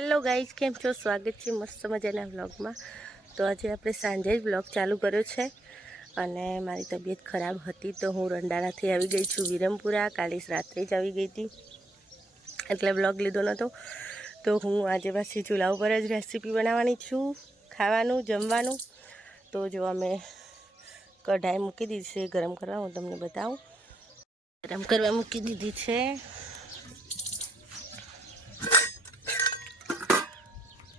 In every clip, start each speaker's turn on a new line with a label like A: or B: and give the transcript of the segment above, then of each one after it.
A: Hello guys, કેમ છો? સ્વાગત છે મસ્ત મજાના વ્લોગમાં. તો આજે આપણે સાંજે જ વ્લોગ ચાલુ કર્યો છે અને મારી તબિયત ખરાબ હતી તો હું રંડાણાથી આવી ગઈ છું વિરમપુરા. કાલે રાત્રે જ આવી ગઈ હતી. એટલે વ્લોગ લીધો નહોતો. તો હું આજે પાછી ચૂલા ઉપર જ રેસીપી બનાવવાની છું. ખાવાનું, જમવાનું. તો જો અમે કઢાઈ મૂકી દીધી છે, ગરમ કરવા હું તમને બતાવું. ગરમ કરવા મૂકી દીધી છે.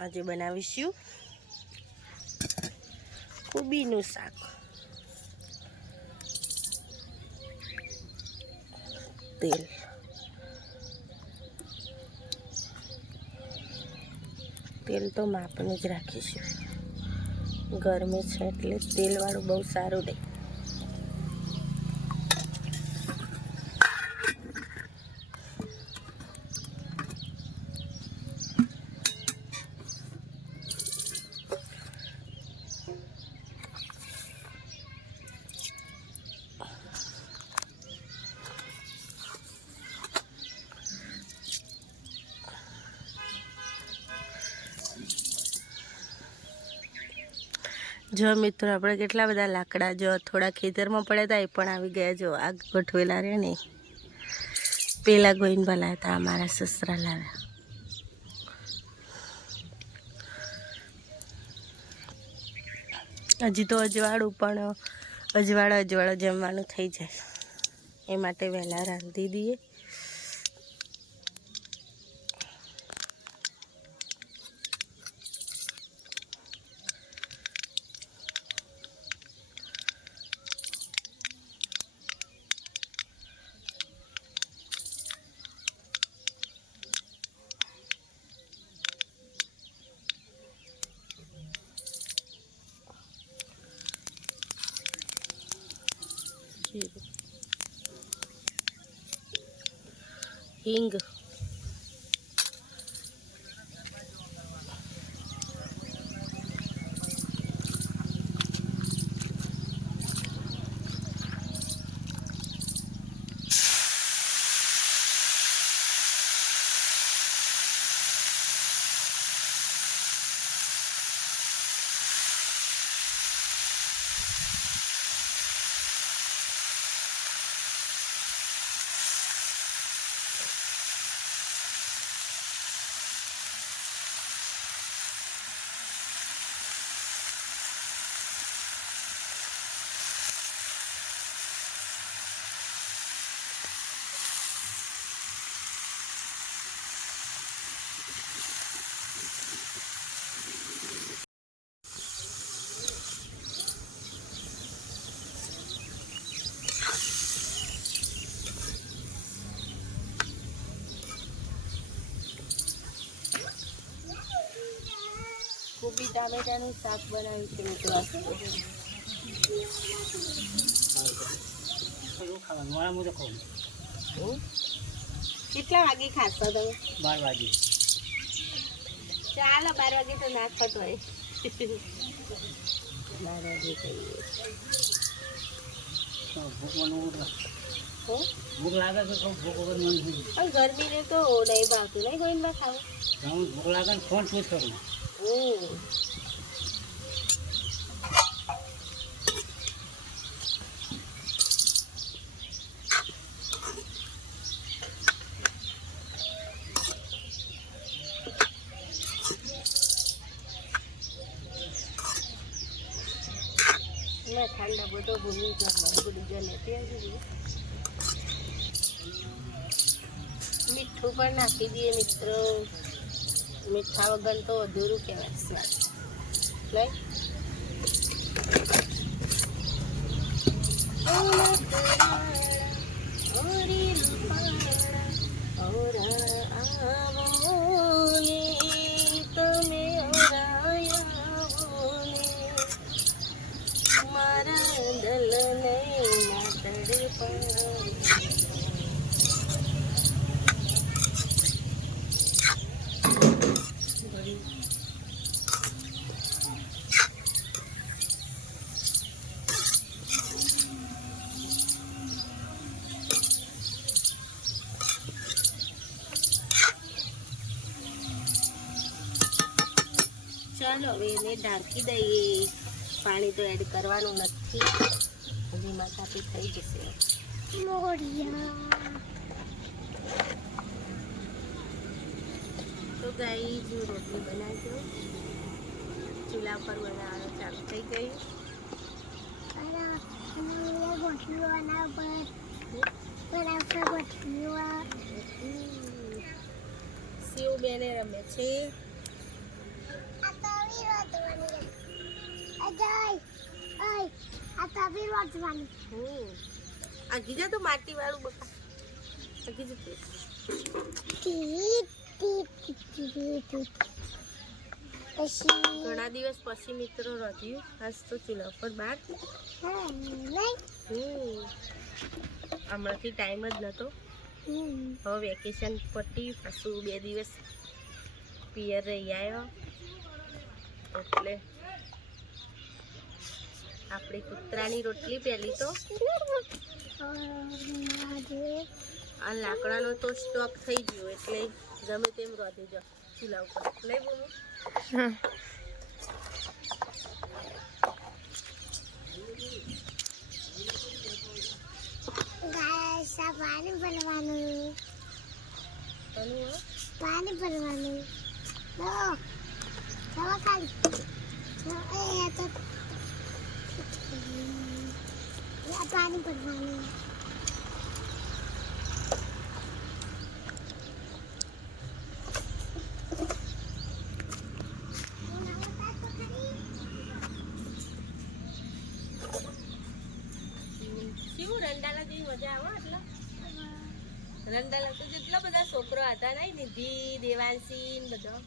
A: આજે બનાવીશું કોબીનું શાક. તેલ. તેલ તો માપનું જ રાખીશું. ગરમી છે એટલે તેલવાળું બહુ સારું નહીં. જો મિત્રો, આપણે કેટલા બધા લાકડા જો થોડા ખેતરમાં પડ્યા હતા, એ પણ આવી ગયા. જો આગ ગોઠવેલા રહે ને. પેલા ગોઈન લાવ્યા હતા, અમારા સસરા લાવ્યા. હજી તો અજવાળું પણ, અજવાળો અજવાળો જમવાનું થઈ જાય. એ માટે વહેલા રાંધી દઈએ. hing ટામેટાનું શાક બનાવ્યું છે મિત્રો? કેટલા વાગે ખાશો તમે?
B: બાર વાગે
A: ચાલો, બાર વાગે તો ના ખટ હોય. બાર વાગે?
B: ભૂખ લાગે તો ભૂખ વગર મન
A: ગરમીને તો નહીં ભાવતું, નહીં ગોઈનમાં ખાવું?
B: ભૂખ લાગે ફોન શું કરું.
A: હમ. ના ઠંડા બધો ભૂલી ગયો ભૂલી ગયો ને તે મીઠું પણ નાખી દઈએ મિત્રો મીઠા વગર તો અધૂરું કહેવાય સ્વાદ લઈ ચાલો હવે એને ઢાંકી દઈએ. પાણી તો એડ કરવાનું નથી. ધીમા માથાથી થઈ જશે. તો ગાઈ જો રોટલી બનાવજો ચૂલા પર બનાવવાનું ચાલુ થઈ ગયું. શિવ બેને રમે છે. આ ગીજા તો માટી વાળું બકા. આ ગીજું તે. ઘણા દિવસ પછી મિત્રો રહ્યું આજ તો ચૂલા પર બાર. હમ. હમણાંથી ટાઈમ જ નહોતો હવે વેકેશન પટી પાછું બે દિવસ પિયર રહી આવ્યો. એટલે આપણી કૂતરાની રોટલી પહેલી તો. આ લાકડાનો તો સ્ટોક થઈ ગયો એટલે ગમે તેમ રોધી જાઓ ચૂલા ઉપર. નહીં બોલું?
C: પાણી ભરવાનું. પાણી ભરવાનું.
A: રંડાલા જેવી મજા આવે એટલે રંડાલા તો જેટલા બધા છોકરો હતા નહીં, નિધિ, દેવાંશી ને બધા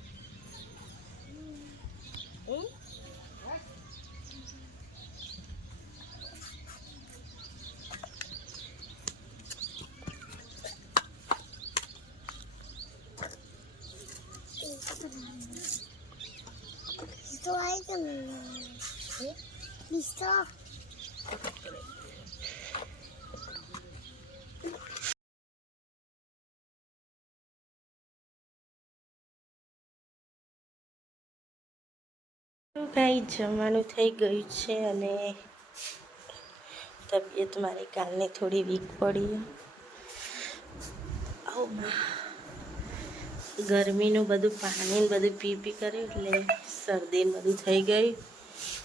A: હમ?
C: તો આવી કે નહીં listo
A: કાંઈ જમવાનું થઈ ગયું છે અને તબિયત મારી કાલની થોડી વીક પડી આવ. ગરમીનું બધું પાણી બધું પી પી કર્યું એટલે શરદી બધું થઈ ગયું.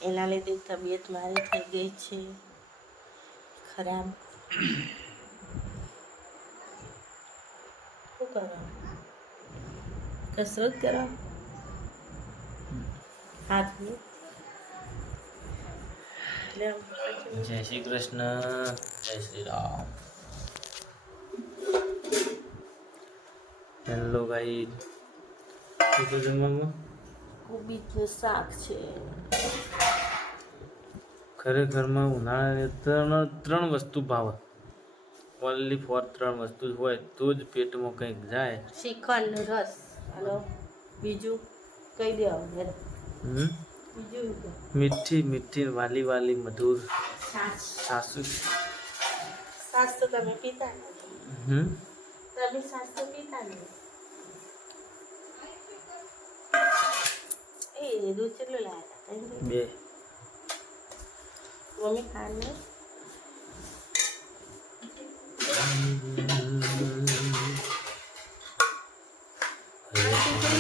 A: એના લીધે તબિયત મારી થઈ ગઈ છે. ખરાબ. શું કરો? કસરત કરો? હાથની
D: જય શ્રી કૃષ્ણ. જય શ્રી રામ. હેલો શું છે જમવામાં?
A: કોબીજનું શાક છે.
D: ખરેખરમાં ઉનાળે ત્રણ ત્રણ વસ્તુ ભાવે ઓનલી ફોર ત્રણ વસ્તુ હોય તો જ પેટમાં કંઈક જાય.
A: શ્રીખંડનો રસ. અને બીજું કહી
D: દે.
A: બીજું
D: મીઠી મીઠી વાલી વાલી મધુર. સાસુ.
A: સાસુ. તમે પીતા
D: હમ?
A: તમે છાશ તો પીતા નહીં એ દૂધ કેટલું લાવ્યા હતા?
D: બે.
A: મમ્મી ખાને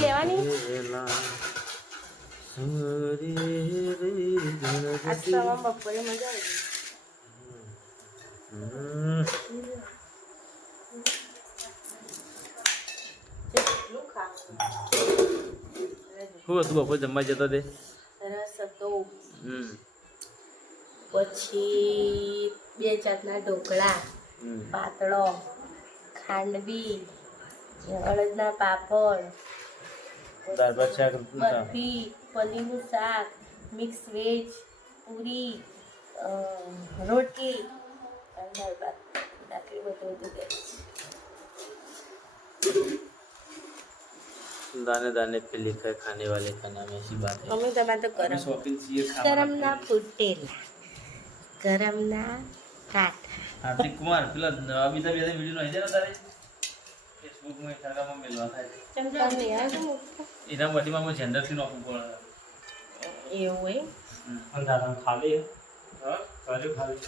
A: લેવાની બપોરે મજા આવી કેટલું ખાવાનું
D: શું હતું બપોર જમવા જતો તે?
A: રસ હતો. પછી બે જાતના ઢોકળા પાતળો ખાંડવી અડદના પાપડ
D: દાળ શાક
A: બરફી પનીરનું શાક મિક્સ વેજ પૂરી અ, રોટલી અને દાળ ભાત. બધું કે
D: दाने दाने पे लिखा है खाने वाले का नाम ऐसी बात है
A: અમે તમારે તો ગરમ
D: शॉपिंग चाहिए
A: ગરમના ફૂટેલા ગરમના કાઠ
D: हार्दिक कुमार પેલા અમિતાભ યાદવ વિડીયો નહીં છે તારે ફેસબુકમાં ઇન્સ્ટાગ્રામમાં મેલવા થાય
A: ચમચા નહીં આવે તો મૂકતા.
D: એના બદલીમાં હું જેન્ડરથી નોખું પડે
A: એવું એ
B: ખાલી
D: હા?
B: કર્યું ખાલી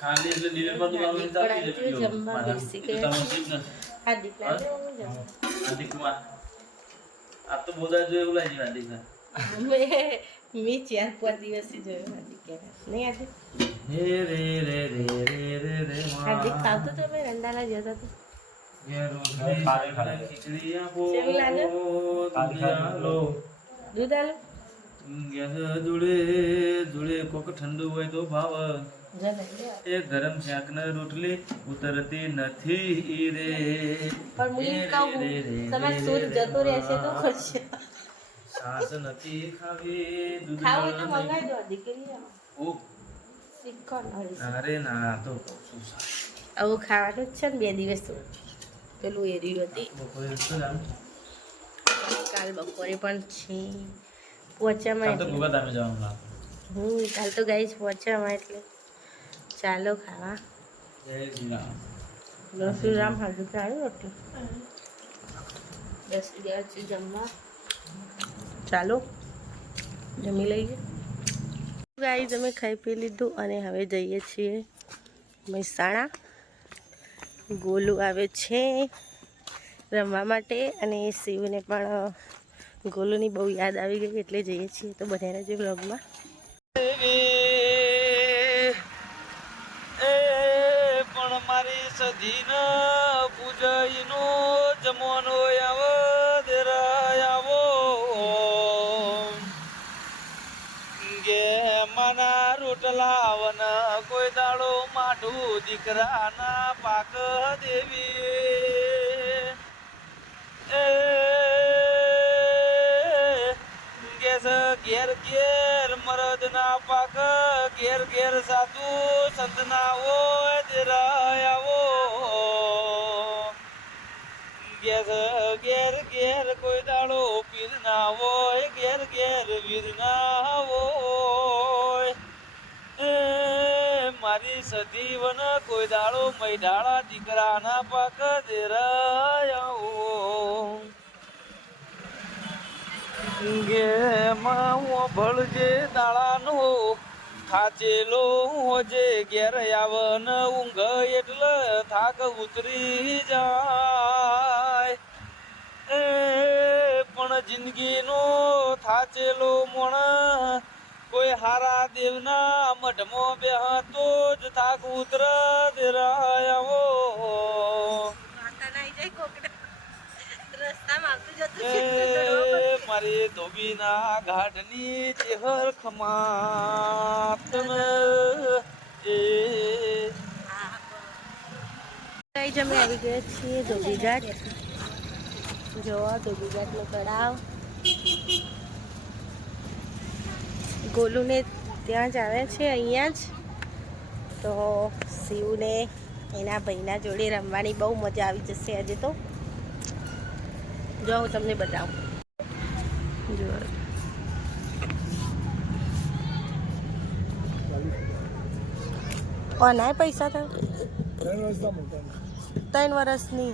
D: ખાલી એટલે દિવેલ બધું વાળું
A: પણ
D: ચાલી
A: આજે
D: જાય
A: જમવા
D: મારા.
A: બેસી
D: તો
A: ગયા
D: તમે ઠીક નથી.
A: હાર્દિક
D: હા? હાર્દિકમાં. આ તો બોધા જો એવું લાગ્યું હાર્દિકને.
A: મેં મેં ચાર પાંચ દિવસથી જોયું હાર્દિક ક્યારે નહીં આજે
D: હે રે રે રે રે રે રે માં.
A: હાર્દિક ખાવતો તો મેં રંડાલા જતા
D: આપો,
A: લાગે?
B: ખાલી
D: દૂધ આલો. જુડે જોડે કોક ઠંડુ હોય તો ભાવ. એ ગરમ શાક ને રોટલી ઉતરતી નથી રે
A: પણ હું કહું સૂર જતો રહેશે તો
D: સાસ નથી ખાવી દૂધ
A: ખાવું તો
D: નહીં.
A: દો દીકરી
D: ઓ,
A: શીખવાનું હળી
D: ના તો કહું
A: આવું ખાવાનું જ છે ને બે દિવસ તો. પેલું એરી હતી. કાલ બપોરે પણ છે. પહોંચ્યામાં. હમ કાલ તો ગાઈશ પહોંચ્યામાં એટલે. ચાલો ખાવા.
D: જય રામ.
A: ગયા છે જમવા. ચાલો જમી લઈએ. ગાઈઝ અમે ખાઈ પી લીધું અને હવે જઈએ છીએ મહેસાણા. ગોલું આવે છે રમવા માટે અને શિવને પણ ગોલુની બહુ યાદ આવી ગઈ એટલે જઈએ છીએ તો બધાને જે બ્લોગમાં
D: સધીન પૂજઈનો જમવાનો આવો, દેરાય. આવો ગે માના રોટલાવના કોઈ દાડો માઠું દીકરાના પાક દેવી. એ ઘેર ઘેર મરદ ના પાક, ઘેર ઘેર સાધુ સંત ના હોય, દેરાય. ગેસ ઘેર ઘેર કોઈ દાડો પીર ના હોય, ઘેર ઘેર વીર ના હોય. મારી સજીવન કોઈ દાડો મૈડાળા દીકરાના પાક દે ગે માં ભળજે દાડાનો થાચેલો હોજે ઘેર આવન ઊંઘ એટલે થાક ઉતરી જાય. એ પણ જિંદગીનો થાચેલો મોણ કોઈ હારા દેવના મઢમાં બેહતો જ થાક ઉતર આવો એ મારી ધોબીના ઘાટની ચેહર ખમાતન એ.
A: ગાઈઝ આવી ગયા છીએ ધોબીઘાટ જોવો ધોબીઘાટનો તળાવ ગોલુને ત્યાં જ આવે છે અહીંયા જ. તો શિવને એના ભાઈના જોડે રમવાની બહુ મજા આવી જશે આજે તો. જો હું તમને બતાવું. જો. ઓનાય પૈસા તો ત્રણ વર્ષની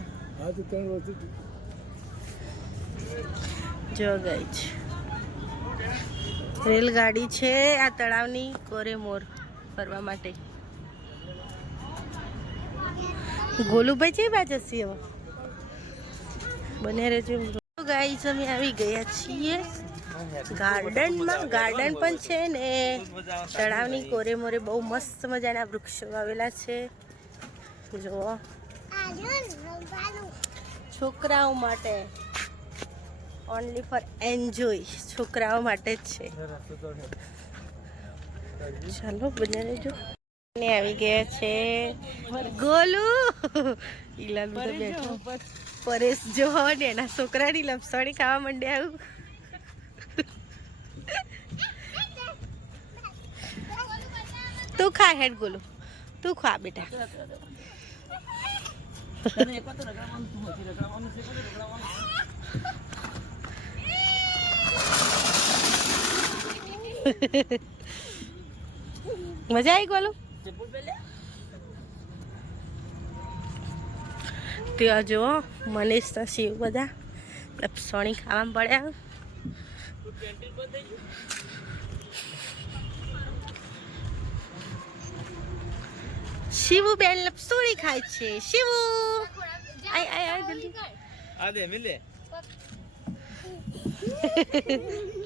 A: જો ગઈ રેલગાડી છે આ તળાવની કોરે મોર ફરવા માટે. ગોલુભાઈ છે બાજુ છીએ હવે બને રહેજો ગાઈસ અમે આવી ગયા છીએ. ગાર્ડનમાં ગાર્ડન પણ છે ને તળાવની કોરે મોરે બહુ મસ્ત મજાના વૃક્ષો આવેલા છે. જુઓ. છોકરાઓ માટે ઓનલી ફોર એન્જોય છોકરાઓ માટે જ છે. ચાલો બધા જો. ને આવી ગયા છે. ગોલુ! ઈલાલ બધા બેઠો. પરેશ જો ને એના છોકરાની લપસણી ખાવા માંડ્યા આવું. તું ખા હેડ ગોલુ. તું ખા બેટા. મજા આવી ગોલું? ત્યાં જુઓ મનીષ તો શિવ બધા લપસણી ખાવામાં પડ્યા શિવુ બેન લપસોડી ખાય છે. શિવુ! આય આય આય જલ્દી.
D: આ દે મિલે.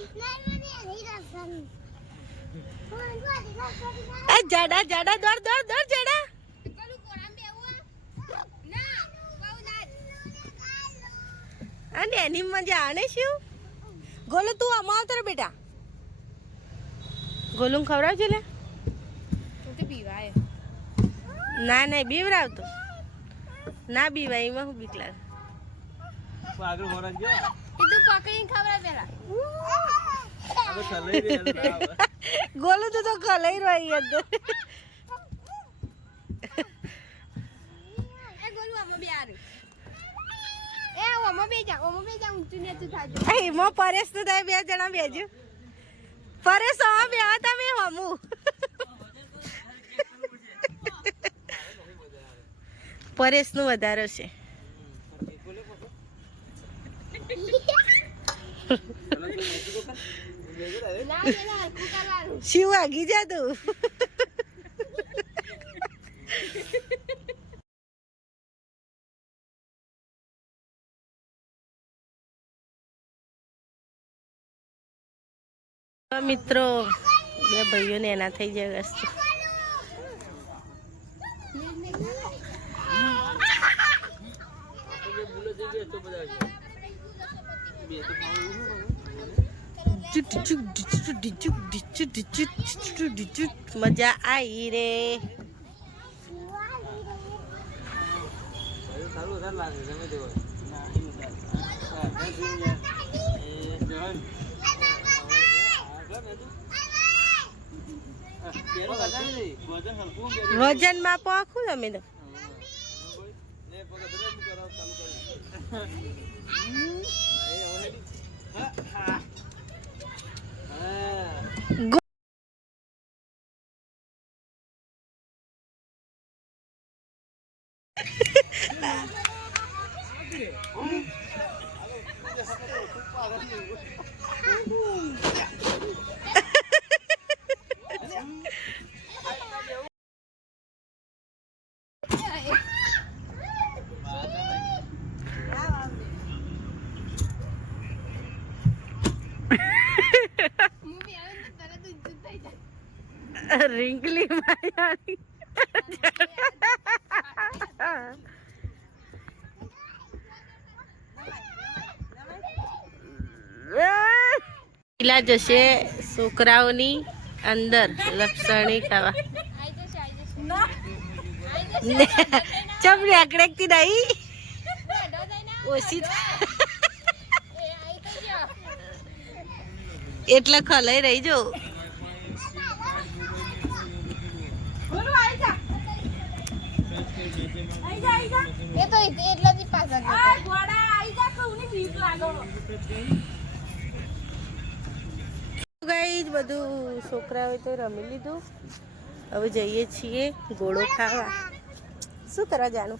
A: આ જાડા જાડા દોડ દોડ દોડ જાડા. અને એની મજા આને શું? ગોલુ તું આમાં આવતો બેટા. ગોલું ખવડાવજો લે. ના ના બીવરાવતો. ના બીવાય એમાં હું બીક લાગે
D: આગળ
C: પકડીને ખબર પેલા.
A: ગોલું તો તો ખલાઈ રહી અંદર
C: એ ગોલું આમાં બે એ આમાં બે જા આમાં ઊંચું નીચું થાજો.
A: એમાં પરેશ તો તમે બે જણા બેજો. પરેશ આમાં બે તમે હમું પરેશનું વધારે છે
C: ના પેલા હરખું કરવાનું
A: શિવ આગી જા તું. તો મિત્રો બે ભાઈઓને એના થઈ જાય વસ્તુ. મજા આવી રે. વજનમાં આખું તમે તો
D: ને પગ ચાલુ કરો. એ હવે હેડી. હા, હા. હા.
C: હું બી આવે ને તરત ઊંચું થઈ જાય
A: રિંકલી માયાની પેલા જશે છોકરાઓની અંદર લપસણી ખાવા? ચમ રેકડેકતી નહીં? ઓછી
C: તો.
A: એટલે ખલાઈ રહી જો.
C: એ તો એટલા જ પાછળ જતો.
A: ગાઈ બધું છોકરાઓએ તો રમી લીધું. હવે જઈએ છીએ ગોળો ખાવા. શું કરવા જાનું?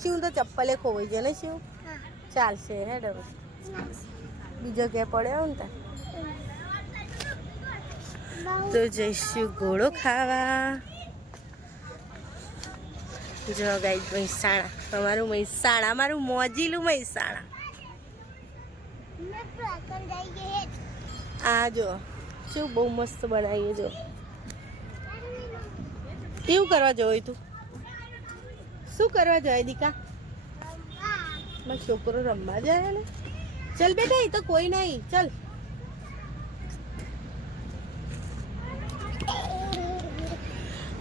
A: શિવ તો ચપ્પલે ખોવાઈ જાય ને શિવ? ચાલશે હે ડબલ બીજો કે પડ્યો ને તો? જઈશું ગોળો ખાવા. જો ગાઈ મહેસાણા. અમારું મહેસાણા અમારું મોજીલું મહેસાણા. આ જો. શું બહુ મસ્ત બનાવ્યું જો. કેવું કરવા જોયું તું? શું કરવા જાય દીકા? મારો છોકરો રમવા જાય ને. ચલ બેટા, એ તો કોઈ નહીં. ચલ.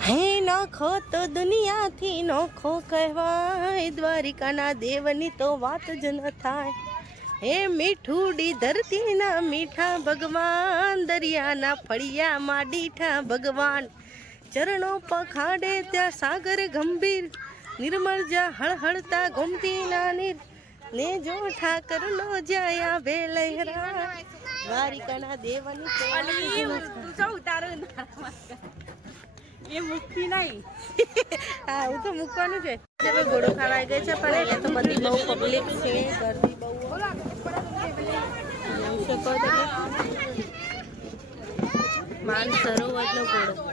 A: હે નખો તો દુનિયાથી નખો કહેવાય. દ્વારિકાના દેવની તો વાત જ ન થાય. હે મીઠુડી ધરતીના મીઠા ભગવાન દરિયાના ફળિયામાં ડીઠા ભગવાન. ચરણો પખાડે ત્યાં સાગર ગંભીર નિર્મળ જા હળહળતા ગોમતી નાની ને જો ઠાકર નો જાયા બે લહેરા દ્વારિકાના દેવની તો વાત જ ન?
E: એ મુક્તિ નહીં.
A: હા હું તો મૂકવાનું છે. હવે ગોળો ખાવા ગઈ છે પણ અહીંયા તો બધી બહુ પબ્લિક છે ગરદી બહુ માન સરોવરનો ઘોડો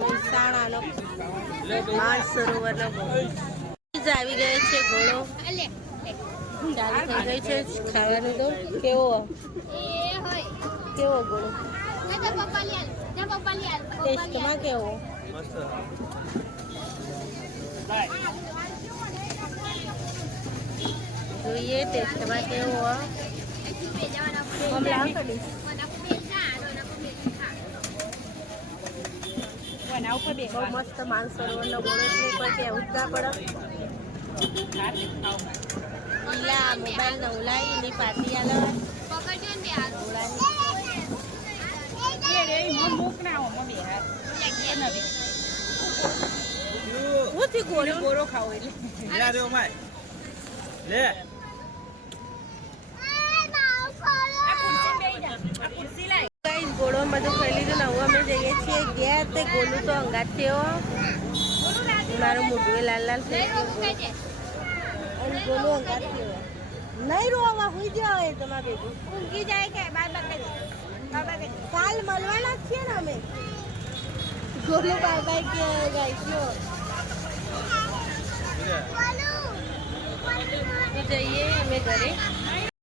A: મહેસાણાનો માન સરોવરનો ઘોડો આવી ગયો છે ઘોડો ચાલુ થઈ ગઈ છે ખાવાનું તો કેવો કેવો ઘોડો ટેસ્ટમાં કેવો
D: મસ્ત
A: જોઈએ ટેસ્ટમાં કેવો હો.
C: બે જવાના
A: આમ લાવ કડી.
C: મને બે જા મને બે જા
E: કોના ટેસ્ટમાં કેવો
A: બહુ મસ્ત માન સરોવરનો ઘોડો એટલે કોઈ કહેવું જ ના પડે ઈલા મોબાઈલ નવલાઈ એની પાટી આલો.
C: પકડજો ને. બે હાથ
E: એ રે મન મૂક ના આવો મમ્મી હાથ એ નવી
A: હું થી ઘોડો
E: ગોરો ખાવો એટલે
D: લે રે ઓમાય લે
E: આ લાય
A: બધું ખાઈ લીધું ને અમે જઈએ છીએ ગયા તે ગોલું તો અંગાત થયો મારું મોઢું લાલ લાલ થઈ ગોલું અંગાત થયો નહીં રોવા હુઈ જાવ એ તમારે ભેગું.
C: ઊંઘી જાય કે બાર બાર
A: કાલ મળવાના છીએ ને અમે. ગોલુ બાય બાય કે ગાઈસ જો જઈએ અમે ઘરે.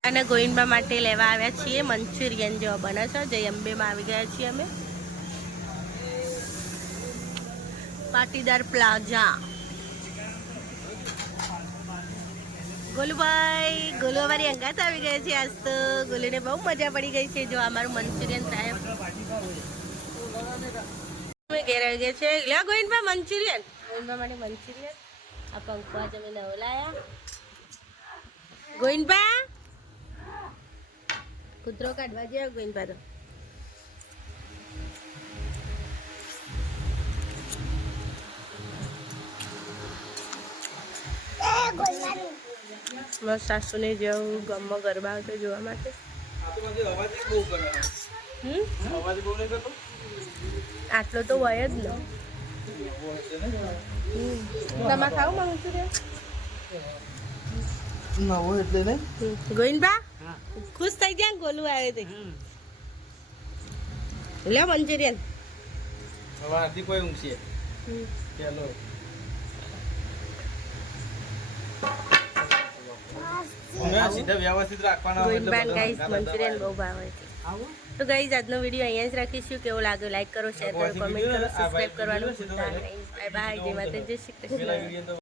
A: અને ગોવિંદબા માટે લેવા આવ્યા છીએ મંચુરિયન જેવા બને છે. જય અંબેમાં આવી ગયા છીએ અમે. પાટીદાર પ્લાઝા. ગોલુભાઈ, ગોલુ અંગાત આવી ગયા છે આજ તો. ગોલુને બહુ મજા પડી ગઈ છે. જો અમારું મંચુરિયન સાહેબ અમે ઘેર આવી ગયા છે લ્યા ગોવિંદભાઈ મંચુરિયન. ગોવિંદબા માટે મંચુરિયન. આ પંખવા તમે નવલાયા. ગોવિંદબા! કૂતરો કાઢવા જેવા ગોવિંદબા તો મારા સાસુને જેવું ગામમાં ગરબા આવતો જોવા માટે. આટલો તો વય જ ને.
D: એવો હશે માંગુ
A: હમ. તમારે ખાવું મંચુરિયન
D: નવો એટલે ને
A: ગોવિંદબા ખુશ થઈ ગયા ને ગોલું આવે તે? લે મંચુરિયન.
D: હવે આરતી કોઈ ઊંઘશે.
A: બહુ તો ગાઈસ આજનો વીડિયો અહીંયા જ રાખીશું. કેવો લાગ્યો લાઈક કરો શેર કરો કોમેન્ટ કરો
D: ભાઈ
A: કરવાનું બાય બાય જય માતા જય શ્રી કૃષ્ણ.